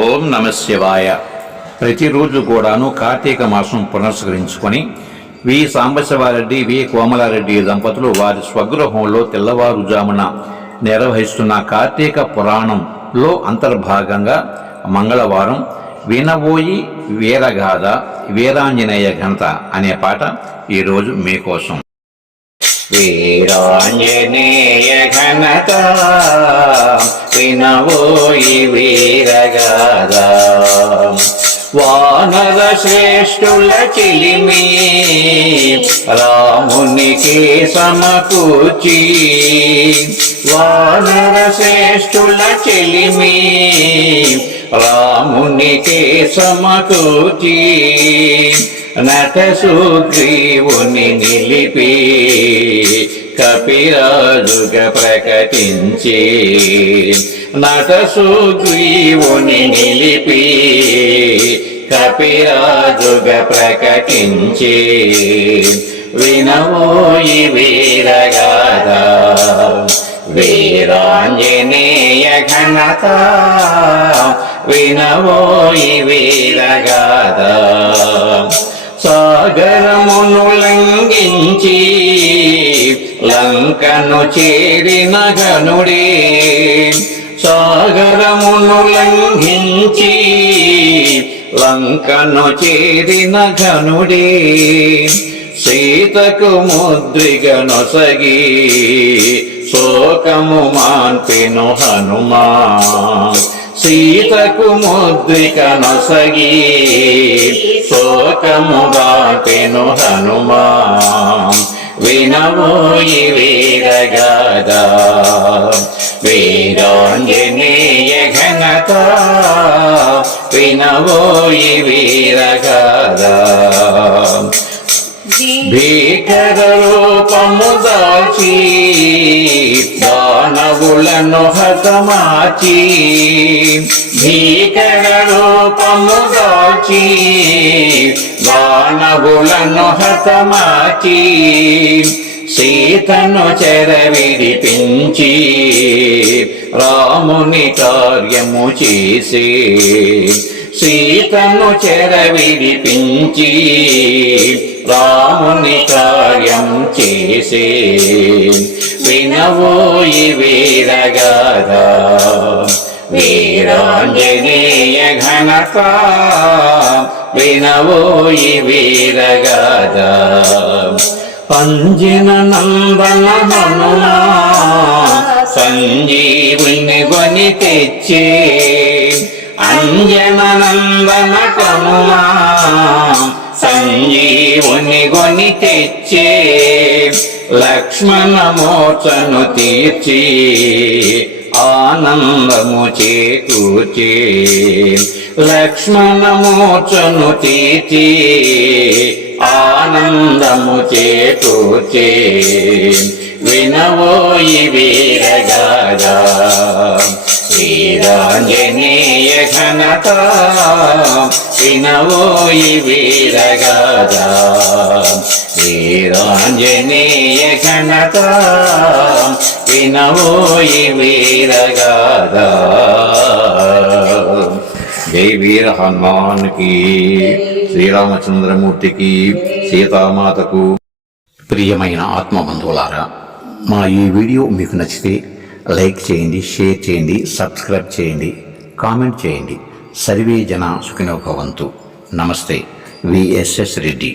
ఓం నమ శివాయ. ప్రతిరోజు కూడాను కార్తీక మాసం పునస్కరించుకొని వి సాంబశివారెడ్డి, వి కోమలారెడ్డి దంపతులు వారి స్వగృహంలో తెల్లవారుజామున నిర్వహిస్తున్న కార్తీక పురాణంలో అంతర్భాగంగా మంగళవారం వినబోయి వీరగాథ వీరాంజనేయ ఘనత అనే పాట ఈరోజు మీకోసం. వీరాంజనేయ ఘనత వినవోయి వీరగాథ, వానర శ్రేష్ఠుల చిలిమి రామునికి సమకూర్చి, వానర శ్రేష్ఠుల చిలిమి రామునికి సమకూర్చి, నట సుగ్రీవుని నిలిపి కపిరాజుగా ప్రకటించి, నట సుగ్రీవుని నిలిపి కపిరాజుగా ప్రకటించి, వినవోయి వీరగాథ వీరాంజనేయ ఘనత, వినవోయి వీరగాథ. సాగరమును లంఘించి లంకను చేరిన ఘనుడే, సాగరమును లంఘించి లంకను చేరిన ఘనుడే, సీతకు ముద్రిక నొసగి శోకము మాన్పెను హనుమా, సీతకు ముద్రిక నొసగి శోకము మాన్పెను హనుమా, వినవోయి వీరగాథ వీరాంజనేయ ఘనత, వినవోయి వీరగాథ. భీకర రూపము దాల్చి దానవులను హతమార్చి, భీకర రూపము దాల్చి దానవులను హతమార్చి, సీతను చెర విడిపించి రాముని కార్యము చేసి, సీతను చెర విడిపించి రాముని కార్యం చేసే, వినవోయి వీరగాథ వీరాంజనేయ ఘనత, వినవోయి వీరగాథ. పంజిన నందన హనుమా సంజీవుని కొని తెచ్చే, అంజన నందన కనుమా సంజీవుని కొని తెచ్చే, లక్ష్మణ మోచను తీర్చి ఆనందము చేకూర్చి, లక్ష్మణ మోచను తీర్చి ఆనందము చేకూర్చి, వినవోయి వీరగాథ వీరాంజనేయ ఘనత, వినవోయి వీరగాథ వీరాంజనేయ ఘనత, వినవోయి వీరగాథ. జై వీర హనుమాన్ కి, శ్రీరామచంద్రమూర్తికి, సీతామాతకు. ప్రియమైన ఆత్మబంధువులారా, మా ఈ వీడియో మీకు నచ్చితే లైక్ చేయండి, షేర్ చేయండి, సబ్స్క్రైబ్ చేయండి, కామెంట్ చేయండి. సర్వే జన సుఖినో భవంతు. నమస్తే. విఎస్ఎస్ రెడ్డి.